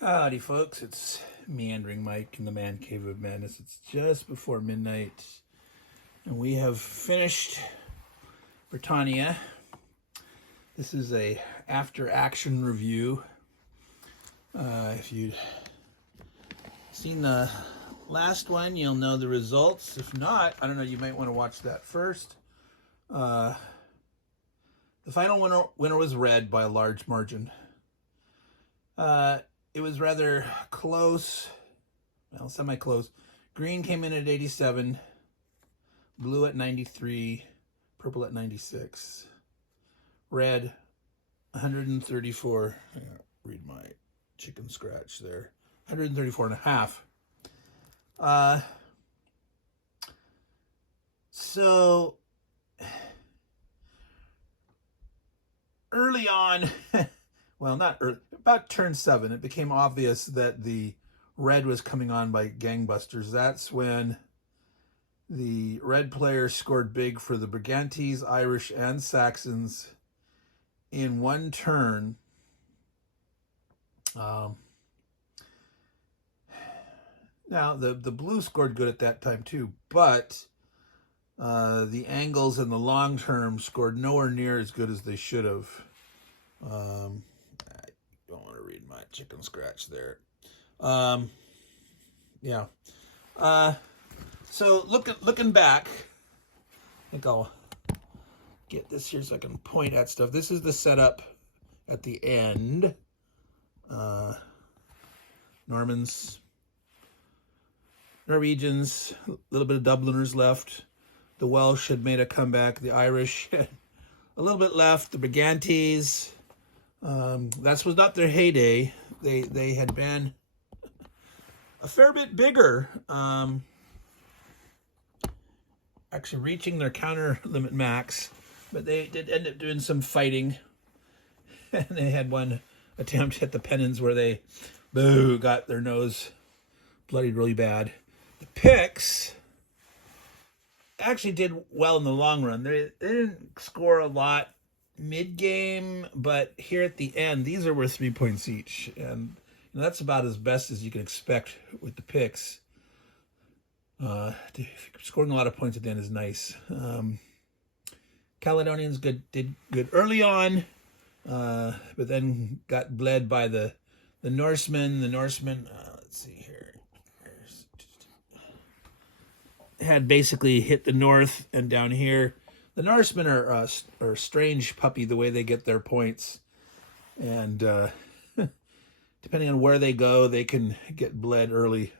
Howdy, folks. It's Meandering Mike in the Man Cave of Madness. It's just before midnight, and we have finished Britannia. This is a after-action review. If you'd seen the last one, you'll know the results. If not, I don't know, you might want to watch that first. The final winner was red by a large margin. It was rather close, well, semi-close. Green came in at 87, blue at 93, purple at 96, red 134. I gotta read my chicken scratch there. 134 and a half. So early on, well, not early, about turn 7, it became obvious that the red was coming on by gangbusters. That's when the red players scored big for the Brigantes, Irish, and Saxons in one turn. Now, the blue scored good at that time too, but the Angles and the long term scored nowhere near as good as they should have. I don't want to read my chicken scratch there. Yeah. So looking back, I think I'll get this here so I can point at stuff. This is the setup at the end. Normans, Norwegians, a little bit of Dubliners left. The Welsh had made a comeback. The Irish had a little bit left. The Brigantes, that was not their heyday. They had been a fair bit bigger, actually reaching their counter limit max, but they did end up doing some fighting, and they had one attempt at the pennons where they got their nose bloodied really bad. The Picts actually did well in the long run. They didn't score a lot mid-game, but here at the end, these are worth 3 points each, and that's about as best as you can expect with the Picts. Scoring a lot of points at the end is nice. Caledonians did good early on, but then got bled by the Norsemen. The Norsemen, let's see here, had basically hit the north and down here. The Norsemen are a strange puppy the way they get their points, and depending on where they go, they can get bled early.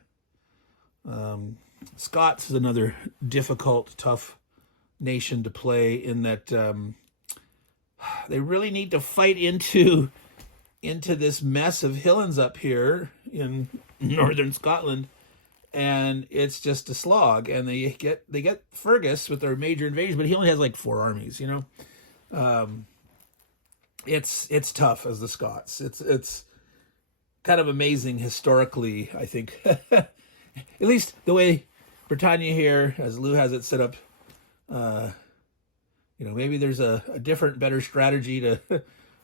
Scots is another difficult, tough nation to play in that they really need to fight into this mess of hillings up here in northern Scotland, and it's just a slog. And they get Fergus with their major invasion, but he only has like 4 armies. It's tough as the Scots. It's kind of amazing historically, I think. At least the way Britannia here, as Lou has it set up, maybe there's a different, better strategy to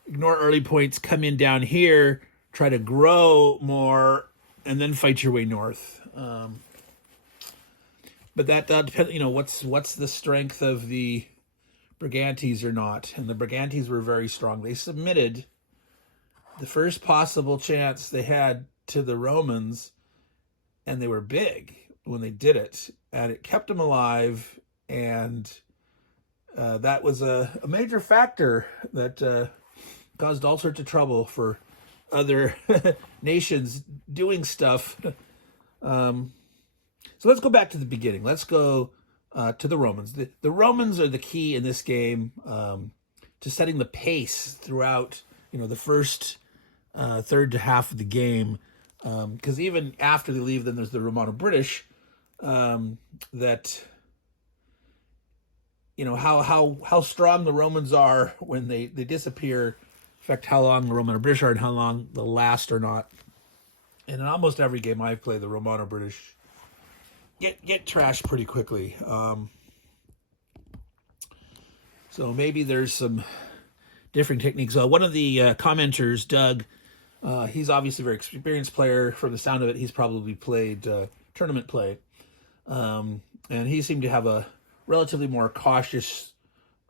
ignore early points, come in down here, try to grow more, and then fight your way north. But that depends. What's the strength of the Brigantes or not? And the Brigantes were very strong. They submitted the first possible chance they had to the Romans, and they were big when they did it, and it kept them alive, and that was a major factor that caused all sorts of trouble for other nations doing stuff. So let's go back to the beginning. Let's go to the Romans. The Romans are the key in this game to setting the pace throughout, the first third to half of the game. Because even after they leave, then there's the Romano-British that, how strong the Romans are when they disappear affect how long the Romano-British are and how long they'll last or not. And in almost every game I've played, the Romano-British get trashed pretty quickly. So maybe there's some different techniques. One of the commenters, Doug, He's obviously a very experienced player. From the sound of it, he's probably played tournament play. And he seemed to have a relatively more cautious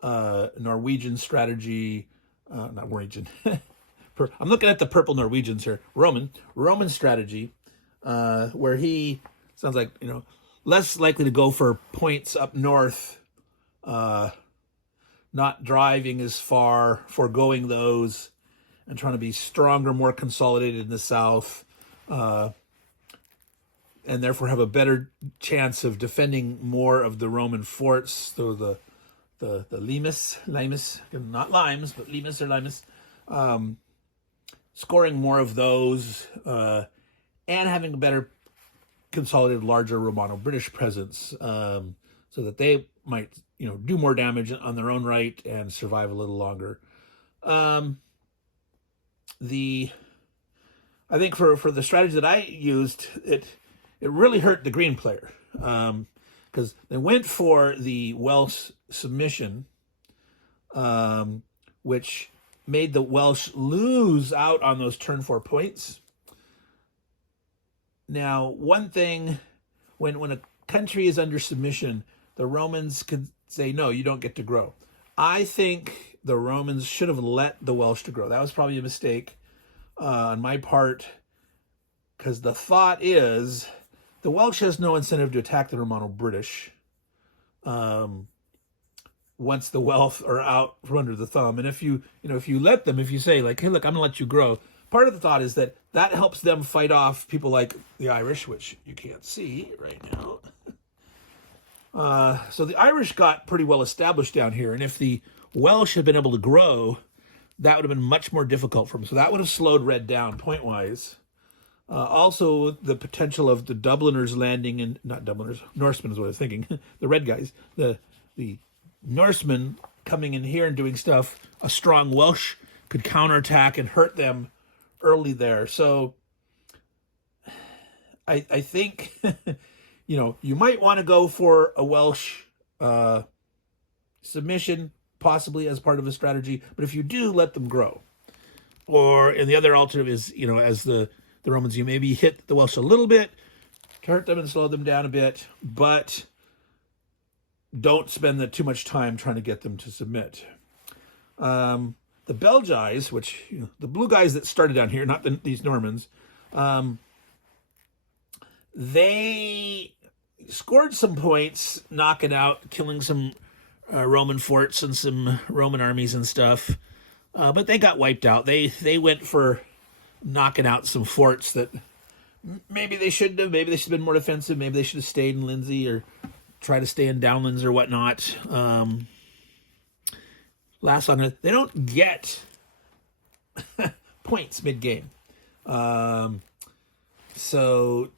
Norwegian strategy. Not Norwegian. I'm looking at the purple Norwegians here. Roman strategy, where he sounds like, less likely to go for points up north, not driving as far, foregoing those, and trying to be stronger, more consolidated in the south, and therefore have a better chance of defending more of the Roman forts. So the limes, not limes, but limes or limes, scoring more of those, and having a better consolidated, larger Romano-British presence, so that they might, do more damage on their own right and survive a little longer. I think for the strategy that I used, it really hurt the green player, because they went for the Welsh submission, which made the Welsh lose out on those turn 4 points. Now, one thing, when a country is under submission, the Romans could say, no, you don't get to grow. I think the Romans should have let the Welsh to grow. That was probably a mistake on my part, because the thought is the Welsh has no incentive to attack the Romano-British once the Welsh are out from under the thumb. And if you let them, if you say like, hey, look, I'm gonna let you grow, part of the thought is that helps them fight off people like the Irish, which you can't see right now. So the Irish got pretty well established down here, and if the Welsh had been able to grow, that would have been much more difficult for them. So that would have slowed Red down point-wise. Also, the potential of the Dubliners landing in, not Dubliners, Norsemen is what I'm thinking, the red guys, the Norsemen coming in here and doing stuff, a strong Welsh could counterattack and hurt them early there. So I think, you might want to go for a Welsh submission, possibly as part of a strategy, but if you do, let them grow. And the other alternative is, as the Romans, you maybe hit the Welsh a little bit, hurt them and slow them down a bit, but don't spend too much time trying to get them to submit. The Belgians, which, the blue guys that started down here, not these Normans, they scored some points, knocking out, killing some Roman forts and some Roman armies and stuff, but they got wiped out. They went for knocking out some forts that maybe they shouldn't have. Maybe they should have been more defensive. Maybe they should have stayed in Lindsey or try to stay in Downlands or whatnot. Last on it, they don't get points mid-game. So,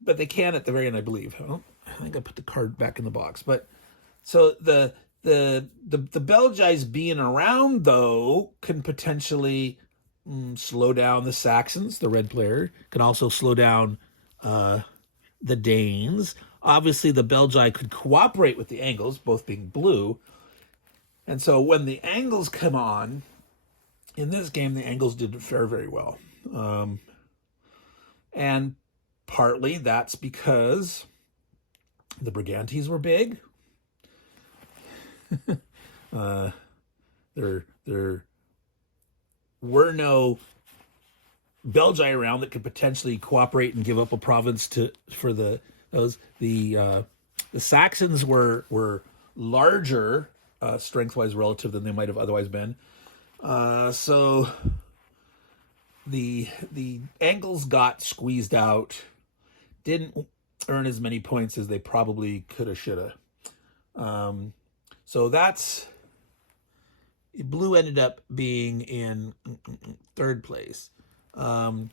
but they can at the very end, I believe. I think I put the card back in the box. But so the Belgians being around, though, can potentially slow down the Saxons. The red player can also slow down the Danes. Obviously, the Belgi could cooperate with the Angles, both being blue. And so when the Angles come on, in this game, the Angles didn't fare very well. And partly that's because the Brigantes were big. There were no Belgi around that could potentially cooperate and give up a province for those. The Saxons were larger strength-wise relative than they might have otherwise been. So the Angles got squeezed out, didn't earn as many points as they probably could have, should have. So that's, blue ended up being in third place. Now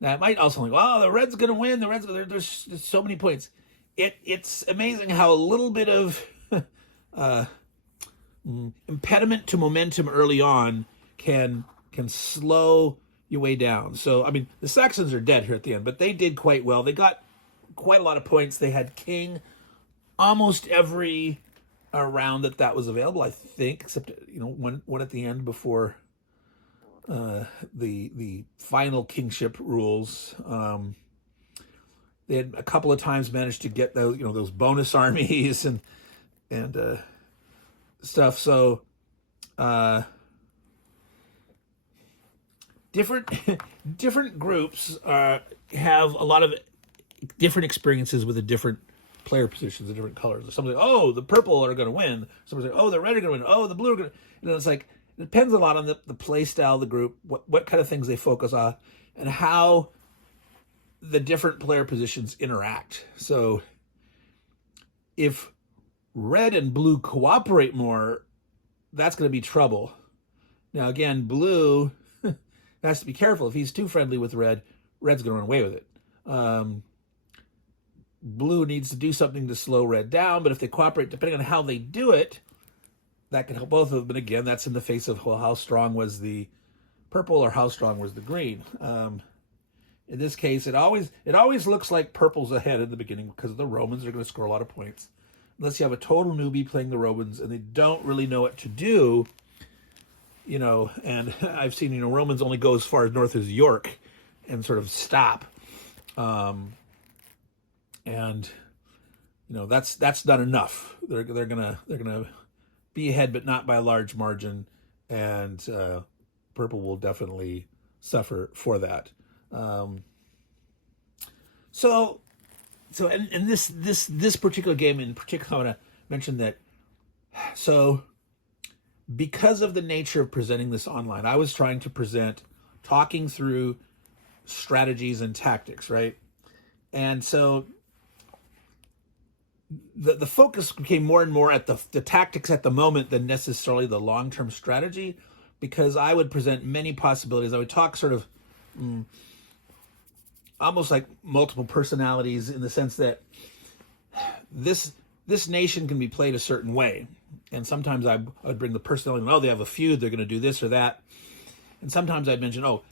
it might also think, well, the red's going to win. The red's, there's so many points. It's amazing how a little bit of impediment to momentum early on can slow your way down. So, I mean, the Saxons are dead here at the end, but they did quite well. They got quite a lot of points. They had king almost every round that was available, I think, except, one at the end before the final kingship rules. They had a couple of times managed to get those, those bonus armies and stuff. So different groups have a lot of different experiences with the different player positions, the different colors. Some say, oh, the purple are going to win. Some say, oh, the red are going to win. Oh, the blue are going to. It's like it depends a lot on the play style of the group, what kind of things they focus on, and how the different player positions interact. So if red and blue cooperate more, that's going to be trouble. Now, again, blue has to be careful. If he's too friendly with red, red's going to run away with it. Blue needs to do something to slow red down, but if they cooperate, depending on how they do it, that can help both of them. But again, that's in the face of, well, how strong was the purple or how strong was the green. In this case, it always looks like purple's ahead in the beginning because the Romans are going to score a lot of points. Unless you have a total newbie playing the Romans and they don't really know what to do, and I've seen, Romans only go as far as north as York and sort of stop. And that's not enough. They're gonna be ahead, but not by a large margin, and purple will definitely suffer for that. So in this particular game in particular, I want to mention that. So because of the nature of presenting this online, I was trying to talking through strategies and tactics, right? And so the focus became more and more at the tactics at the moment than necessarily the long-term strategy, because I would present many possibilities. I would talk sort of almost like multiple personalities, in the sense that this nation can be played a certain way. And sometimes I would bring the personality, oh, they have a feud, they're going to do this or that. And sometimes I'd mention, oh,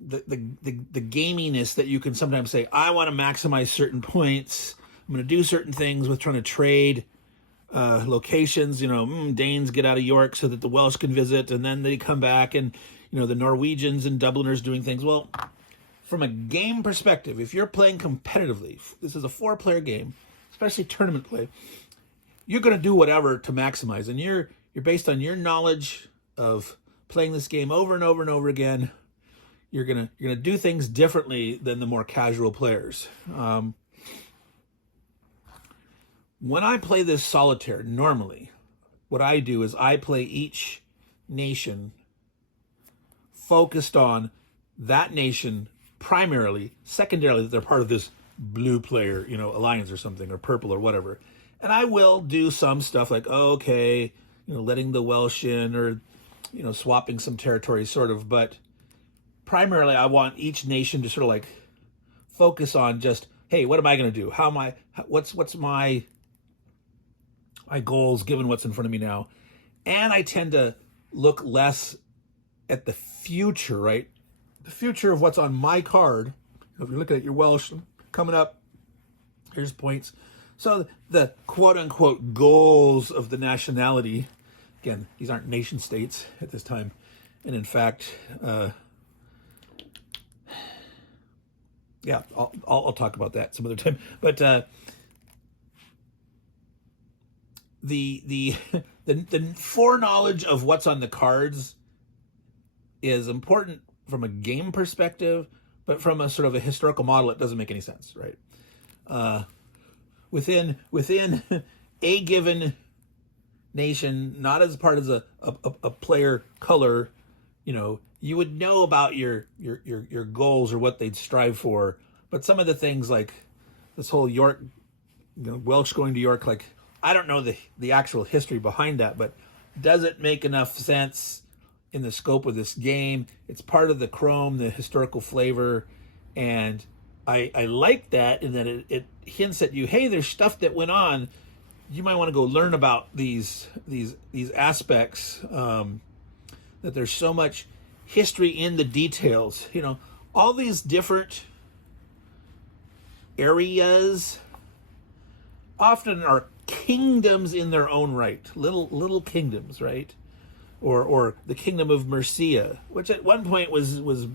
the gaminess that you can sometimes say, I want to maximize certain points. I'm going to do certain things with trying to trade locations. Danes get out of York so that the Welsh can visit, and then they come back, and the Norwegians and Dubliners doing things. Well, from a game perspective, if you're playing competitively, this is a 4-player game, especially tournament play, you're going to do whatever to maximize, and you're based on your knowledge of playing this game over and over and over again. You're gonna do things differently than the more casual players. When I play this solitaire, normally, what I do is I play each nation focused on that nation primarily, secondarily, that they're part of this blue player, alliance or something, or purple or whatever. And I will do some stuff like, letting the Welsh in, or, swapping some territory, sort of. But primarily, I want each nation to sort of like focus on just, hey, what am I going to do? What's my goals given what's in front of me now? And I tend to look less at the future, right? The future of what's on my card. If you're looking at your Welsh coming up, here's points. So the quote-unquote goals of the nationality, again, these aren't nation states at this time. And in fact, I'll talk about that some other time. But the foreknowledge of what's on the cards is important from a game perspective, but from a sort of a historical model, it doesn't make any sense, right? Within a given nation, not as part of a player color, you would know about your goals or what they'd strive for. But some of the things like this whole York, Welsh going to York, like, I don't know the actual history behind that, but does it make enough sense in the scope of this game? It's part of the chrome, the historical flavor, and I like that in that it hints at you, hey, there's stuff that went on. You might want to go learn about these aspects, that there's so much history in the details. All these different areas often are kingdoms in their own right, little kingdoms, right? or the Kingdom of Mercia, which at one point was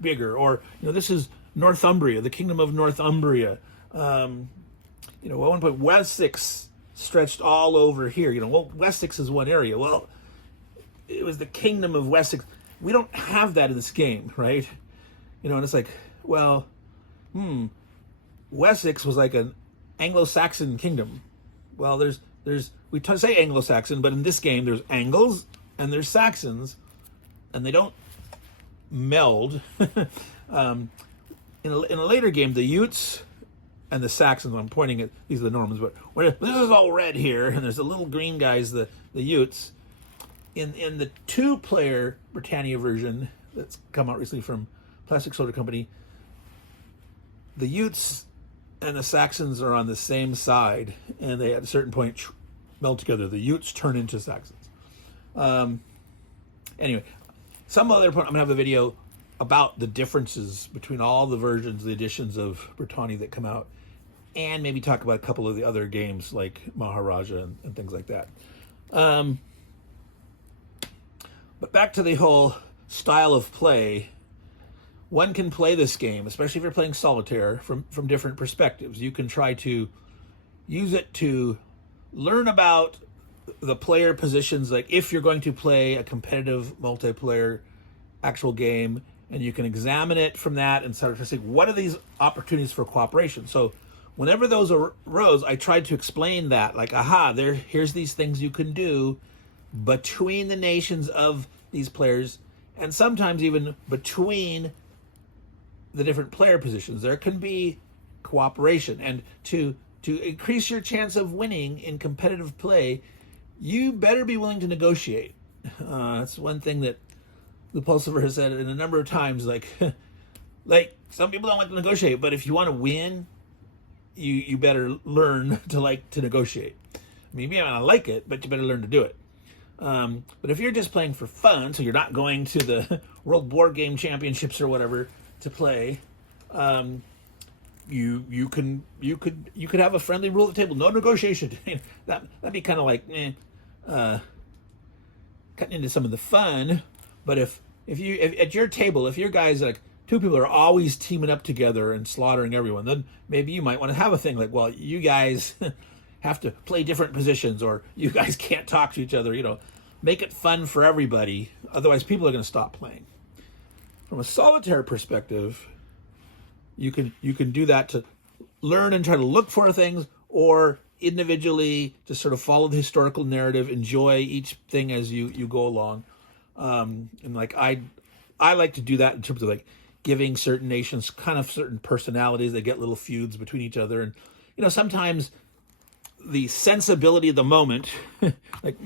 bigger, or this is Northumbria, the Kingdom of Northumbria. At one point Wessex stretched all over here. Well, Wessex is one area. Well, it was the Kingdom of Wessex. We don't have that in this game, right? And it's like, well, Wessex was like an Anglo-Saxon kingdom. Well, we say Anglo-Saxon, but in this game there's Angles and there's Saxons, and they don't meld. In a later game, the Utes and the Saxons, I'm pointing at, these are the Normans, but this is all red here, and there's the little green guys, the Utes. In the 2-player Britannia version that's come out recently from Plastic Soldier Company, the Utes and the Saxons are on the same side, and they at a certain point meld together. The Utes turn into Saxons. Anyway, some other point, I'm going to have a video about the differences between all the versions, the editions of Britannia that come out, and maybe talk about a couple of the other games like Maharaja and things like that. But back to the whole style of play. One can play this game, especially if you're playing solitaire, from different perspectives. You can try to use it to learn about the player positions, like if you're going to play a competitive multiplayer actual game, and you can examine it from that and start to see what are these opportunities for cooperation. So whenever those arose, I tried to explain that, like, here's these things you can do between the nations of these players, and sometimes even between the different player positions. There can be cooperation, and to increase your chance of winning in competitive play, you better be willing to negotiate. That's one thing that the Pulsifer has said in a number of times, like some people don't like to negotiate, but if you want to win, you better learn to negotiate. I mean, you may not like it, but you better learn to do it. But if you're just playing for fun, so you're not going to the World Board Game Championships or whatever to play, you could have a friendly rule at the table, no negotiation. That'd be kind of like cutting into some of the fun. But if at your table, if your guys, like 2 people are always teaming up together and slaughtering everyone, then maybe you might want to have a thing like, well, you guys have to play different positions, or you guys can't talk to each other. Make it fun for everybody. Otherwise, people are going to stop playing. From a solitaire perspective, you can do that to learn and try to look for things, or individually just sort of follow the historical narrative, enjoy each thing as you go along. And like I like to do that in terms of like giving certain nations kind of certain personalities. They get little feuds between each other, and sometimes the sensibility of the moment, like,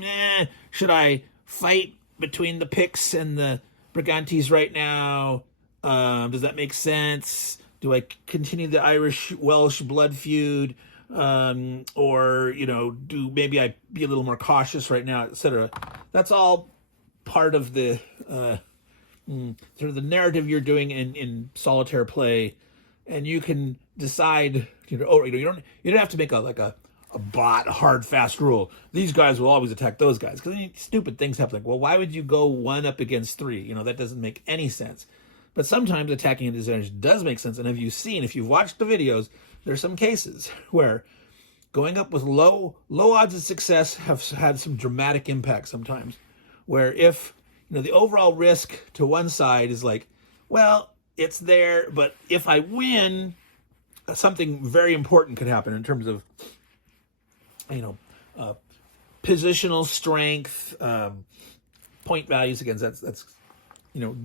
should I fight between the Picts and the Brigantes right now? Does that make sense? Do I continue the Irish-Welsh blood feud? Or, do maybe I be a little more cautious right now, etc. That's all part of the sort of the narrative you're doing in solitaire play, and you can decide. You don't have to make a hard fast rule. These guys will always attack those guys, because stupid things happen. Like, well, why would you go 1 up against 3? That doesn't make any sense. But sometimes attacking a disadvantage does make sense. And if you've watched the videos, there's some cases where going up with low odds of success have had some dramatic impact sometimes, where if the overall risk to one side is like, well, it's there, but if I win, something very important could happen in terms of positional strength, point values. Again, that's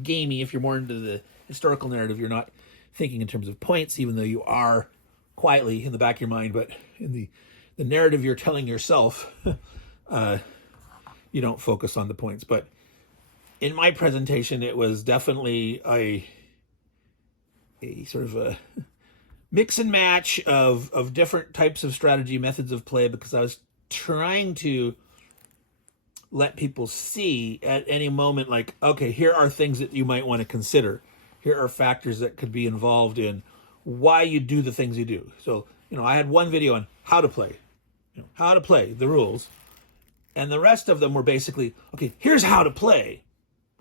gamey. If you're more into the historical narrative, you're not thinking in terms of points, even though you are quietly in the back of your mind. But in the narrative you're telling yourself, you don't focus on the points. But in my presentation, it was definitely a sort of a mix and match of different types of strategy, methods of play, because I was trying to let people see at any moment, like, okay, here are things that you might want to consider. Here are factors that could be involved in why you do the things you do. So, I had one video on how to play the rules. And the rest of them were basically, okay, here's how to play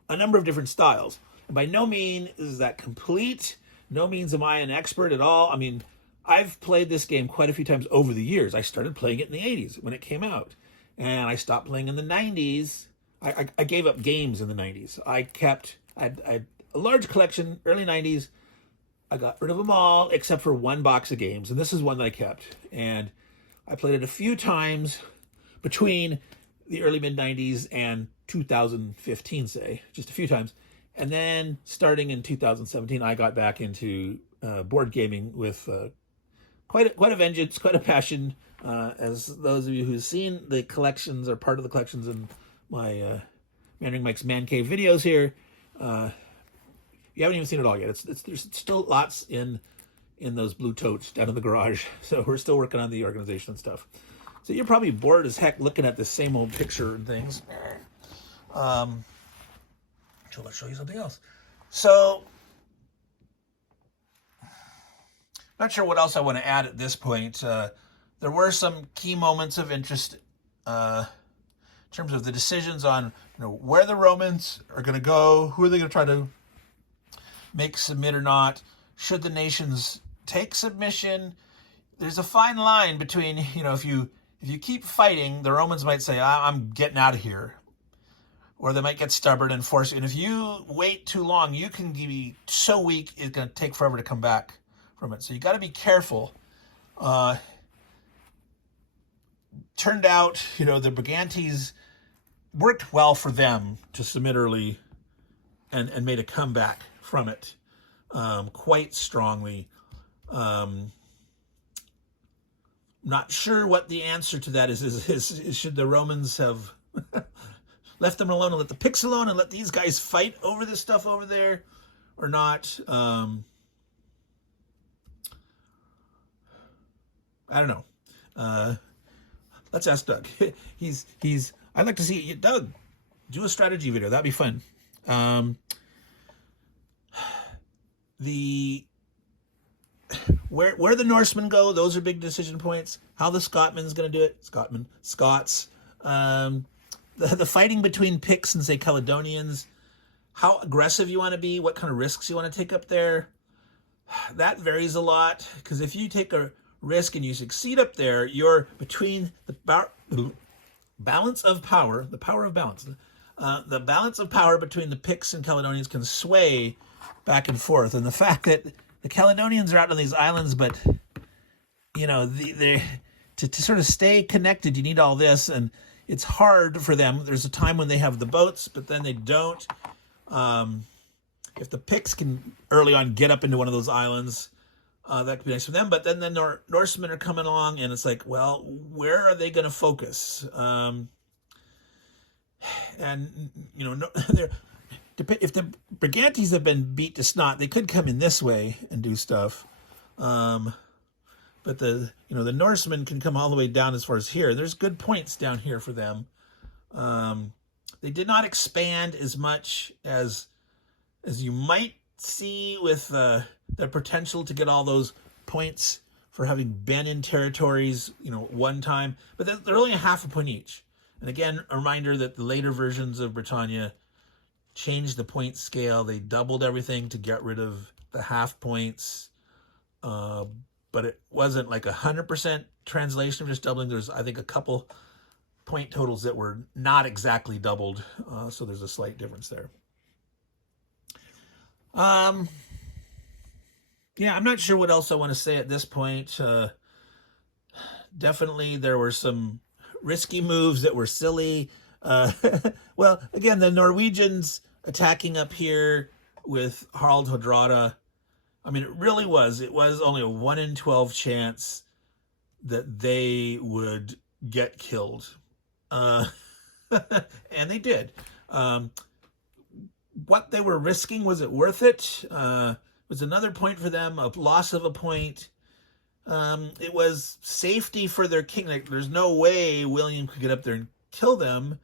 a number of different styles. And by no means is that complete. No means am I an expert at all. I mean, I've played this game quite a few times over the years. I started playing it in the 80s when it came out. And I stopped playing in the 90s. I gave up games in the 90s. I had a large collection, early 90s. I got rid of them all except for one box of games. And this is one that I kept. And I played it a few times between the early mid-90s and 2015, say, just a few times. And then starting in 2017, I got back into board gaming with quite a vengeance, quite a passion. As those of you who've seen the collections or part of the collections in my Meandering Mike's Man Cave videos here, you haven't even seen it all yet. There's still lots in those blue totes down in the garage. So we're still working on the organization and stuff. So you're probably bored as heck looking at the same old picture and things. So let's show you something else. So, not sure what else I want to add at this point. There were some key moments of interest in terms of the decisions on where the Romans are going to go, who are they going to try to make submit or not. Should the nations take submission? There's a fine line between, if you keep fighting, the Romans might say, I'm getting out of here. Or they might get stubborn and force you. And if you wait too long, you can be so weak, it's going to take forever to come back from it. So you got to be careful. Turned out, the Brigantes worked well for them to submit early and made a comeback from it quite strongly. Not sure what the answer to that is should the Romans have left them alone and let the Picts alone and let these guys fight over this stuff over there or not? I don't know. Let's ask Doug. I'd like to see Doug do a strategy video. That'd be fun. Where the Norsemen go, those are big decision points. How the Scotsman's going to do it, Scots. The fighting between Picts and, say, Caledonians, how aggressive you want to be, what kind of risks you want to take up there, that varies a lot. Because if you take a risk and you succeed up there, you're between the balance of power, the power of balance. The balance of power between the Picts and Caledonians can sway back and forth. And the fact that the Caledonians are out on these islands, but, to sort of stay connected, you need all this. And it's hard for them. There's a time when they have the boats, but then they don't. If the Picts can early on get up into one of those islands, that could be nice for them. But then the Norsemen are coming along, and it's like, well, where are they going to focus? If the Brigantes have been beat to snot, they could come in this way and do stuff. But the Norsemen can come all the way down as far as here. There's good points down here for them. They did not expand as much as you might see with the potential to get all those points for having been in territories, one time. But they're only a half a point each. And again, a reminder that the later versions of Britannia changed the point scale. They doubled everything to get rid of the half points. But it wasn't like 100% translation of just doubling. There's, I think, a couple point totals that were not exactly doubled. So there's a slight difference there. Yeah, I'm not sure what else I want to say at this point. Definitely there were some risky moves that were silly. Well, again, the Norwegians attacking up here with Harald Hardrada. I mean, it was only a 1 in 12 chance that they would get killed. And they did. What they were risking, was it worth it? Was another point for them, a loss of a point. It was safety for their king. Like, there's no way William could get up there and kill them.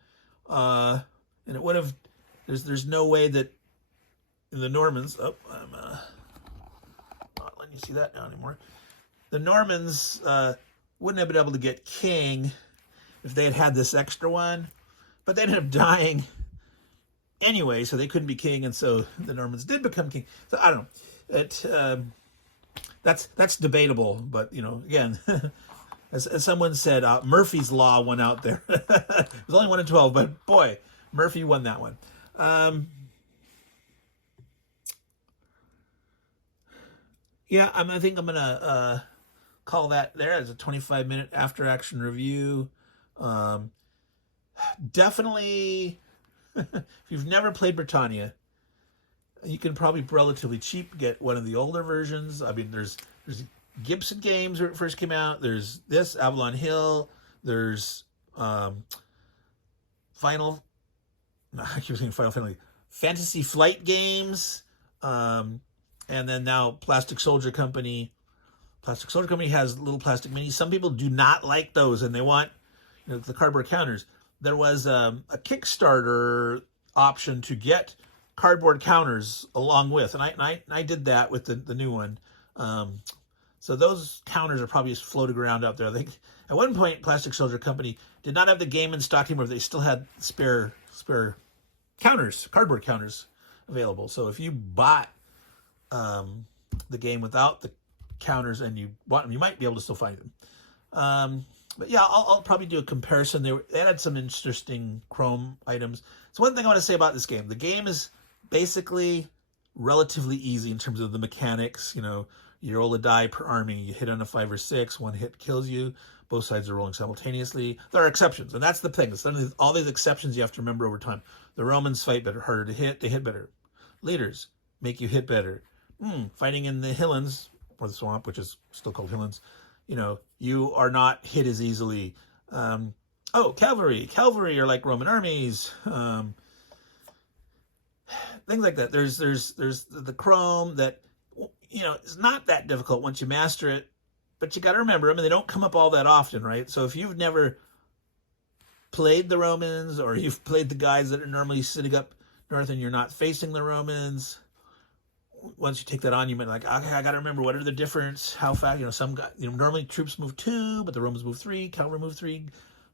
And it would have, there's no way that the Normans, I'm not letting you see that now anymore. The Normans wouldn't have been able to get king. if they had had this extra one, but they ended up dying anyway, so they couldn't be king, and so the Normans did become king. So I don't know. That's debatable, but again, as someone said, Murphy's Law won out there. It was only 1 in 12, but boy, Murphy won that one. Yeah, I think I'm gonna call that there as a 25-minute after-action review. Definitely, if you've never played Britannia, you can probably relatively cheap get one of the older versions. I mean, there's Gibson games where it first came out. There's this Avalon Hill. There's Final. No, I keep saying Final Fantasy. Fantasy Flight games. And then now Plastic Soldier Company. Plastic Soldier Company has little plastic minis. Some people do not like those, and they want the cardboard counters. There was a Kickstarter option to get cardboard counters along with, and I did that with the new one. So those counters are probably just floating around out there. I think at one point Plastic Soldier Company did not have the game in stock anymore. They still had spare counters, cardboard counters available. So if you bought the game without the counters and you want them, you might be able to still find them. But yeah, I'll probably do a comparison. They had some interesting Chrome items. So one thing I want to say about this game, the game is basically relatively easy in terms of the mechanics. You roll a die per army. You hit on a 5 or 6. One hit kills you. Both sides are rolling simultaneously. There are exceptions, and that's the thing. All these exceptions you have to remember over time. The Romans fight better, harder to hit. They hit better. Leaders make you hit better. Fighting in the Hilllands, or the swamp, which is still called Hilllands, you are not hit as easily. Cavalry. Cavalry are like Roman armies. Things like that. There's the Chrome that, it's not that difficult once you master it, but you got to remember, they don't come up all that often, right? So if you've never played the Romans, or you've played the guys that are normally sitting up north and you're not facing the Romans, once you take that on, you might okay, I got to remember what are the difference, how fast, some guys, normally troops move 2, but the Romans move 3, cavalry move 3.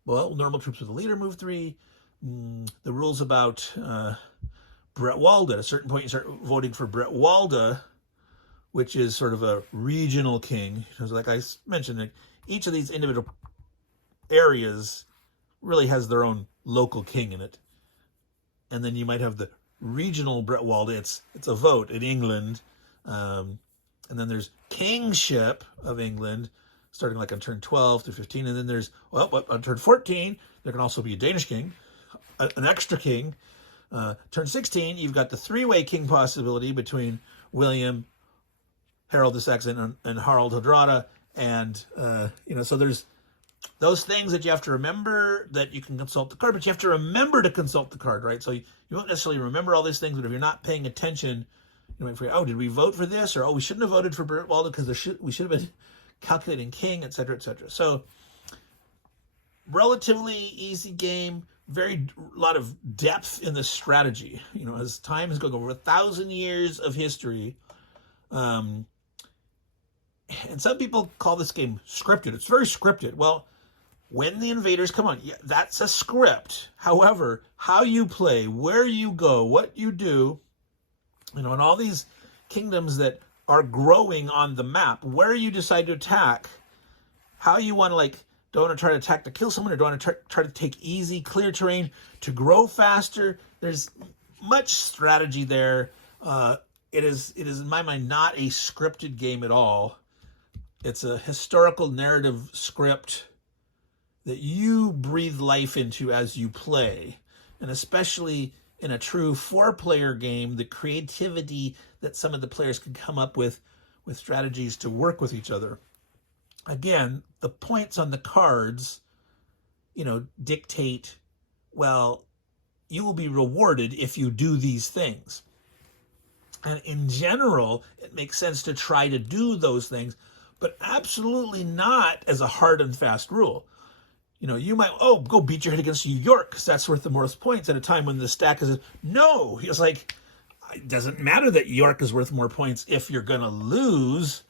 Well, normal troops with a leader move 3. The rules about Bretwalda, at a certain point you start voting for Bretwalda, which is sort of a regional king. Like I mentioned, each of these individual areas really has their own local king in it. And then you might have the regional Bretwalda. It's a vote in England. And then there's kingship of England, starting like on turn 12 through 15. And then there's, on turn 14, there can also be a Danish king, an extra king. Turn 16, you've got the 3-way king possibility between William, Harold the Saxon, and Harald Hardrada. And, so there's those things that you have to remember, that you can consult the card, but you have to remember to consult the card, right? So you won't necessarily remember all these things, but if you're not paying attention, did we vote for this? Or, we shouldn't have voted for Bretwalda because we should have been calculating king, etc., etc. So relatively easy game, lot of depth in the strategy. As time has gone over 1,000 years of history, and some people call this game scripted. It's very scripted. Well, when the invaders come on, yeah, that's a script. However, how you play, where you go, what you do, and all these kingdoms that are growing on the map, where you decide to attack, how you want to do I want to try to attack to kill someone, or do I want to try to take easy, clear terrain to grow faster? There's much strategy there. It is in my mind not a scripted game at all. It's a historical narrative script that you breathe life into as you play. And especially in a true 4-player game, the creativity that some of the players can come up with strategies to work with each other. Again, the points on the cards, dictate, you will be rewarded if you do these things. And in general, it makes sense to try to do those things, but absolutely not as a hard and fast rule. You might, go beat your head against New York because that's worth the most points at a time when the stack is, no. He was like, it doesn't matter that York is worth more points if you're going to lose.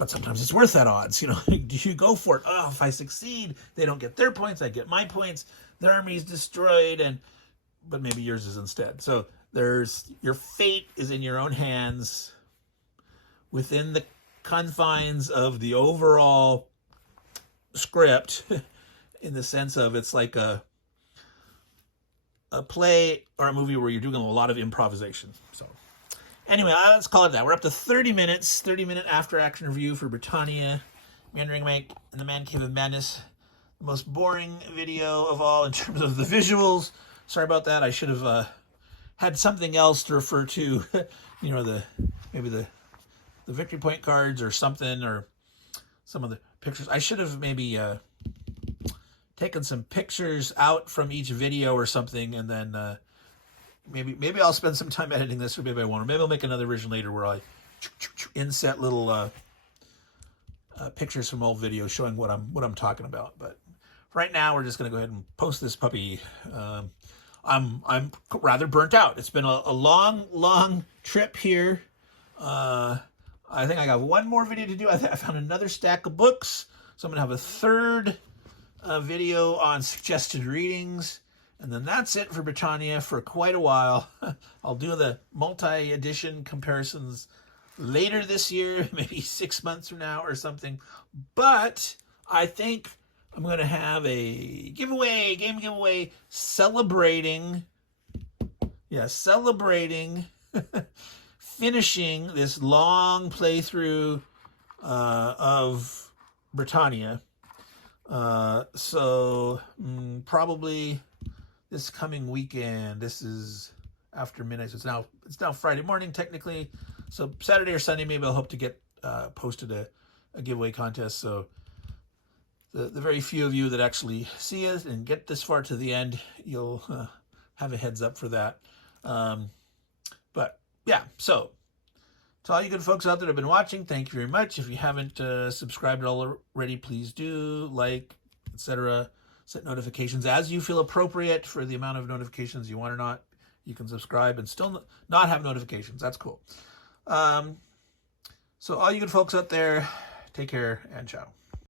but sometimes it's worth that odds. You know, do you go for it? Oh, if I succeed, they don't get their points, I get my points. Their army's destroyed, but maybe yours is instead. So your fate is in your own hands within the confines of the overall script, in the sense of it's like a play or a movie where you're doing a lot of improvisation. So anyway, let's call it that. We're up to 30 minutes, 30-minute after-action review for Britannia, Meandering Mike, and the Man Cave of Madness. The most boring video of all in terms of the visuals. Sorry about that. I should have had something else to refer to, you know, maybe the victory point cards or something, or some of the pictures. I should have maybe taken some pictures out from each video or something, and then maybe I'll spend some time editing this, or maybe I won't. Or maybe I'll make another version later where I inset little pictures from old videos showing what I'm talking about. But right now, we're just going to go ahead and post this puppy. I'm rather burnt out. It's been a long trip here. I think I got one more video to do. I found another stack of books, so I'm gonna have a third video on suggested readings, and then that's it for Britannia for quite a while. I'll do the multi-edition comparisons later this year, maybe 6 months from now or something. But I think I'm going to have a game giveaway celebrating finishing this long playthrough of Britannia. So probably this coming weekend. This is after midnight, so it's now Friday morning technically. So Saturday or Sunday, maybe I'll hope to get posted a giveaway contest. So the very few of you that actually see it and get this far to the end, you'll have a heads up for that. But yeah, so to all you good folks out there that have been watching, thank you very much. If you haven't subscribed already, please do, like, etc. Set notifications as you feel appropriate for the amount of notifications you want or not. You can subscribe and still not have notifications. That's cool. So all you good folks out there, take care and ciao.